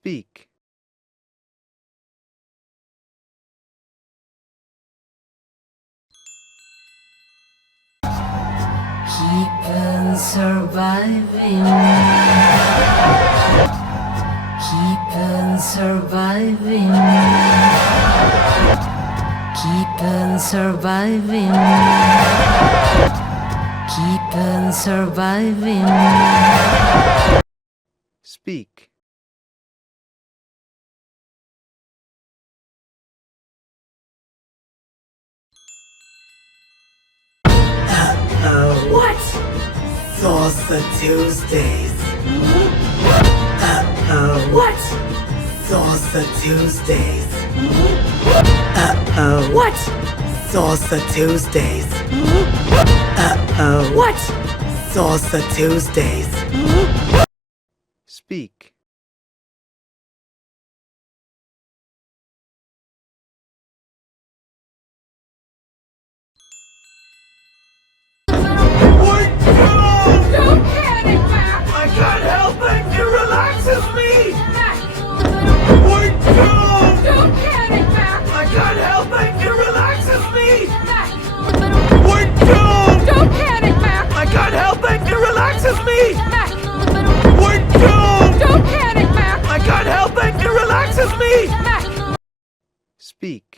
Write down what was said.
Speak. Keep on surviving. Keep on surviving. Keep on surviving. Keep on surviving. Speak. What? Salsa Tuesdays. What? Salsa Tuesdays. What? Salsa Tuesdays. What? Salsa Tuesdays. Speak. Don't panic, Mack! I can't help it! It relaxes me! Mack! Don't panic, Mack! I can't help it! It relaxes me! Mack! Don't panic, Mack! I can't help it! It relaxes me! Mack! Don't panic, Mack! I can't help it! It relaxes me! Mack! Speak.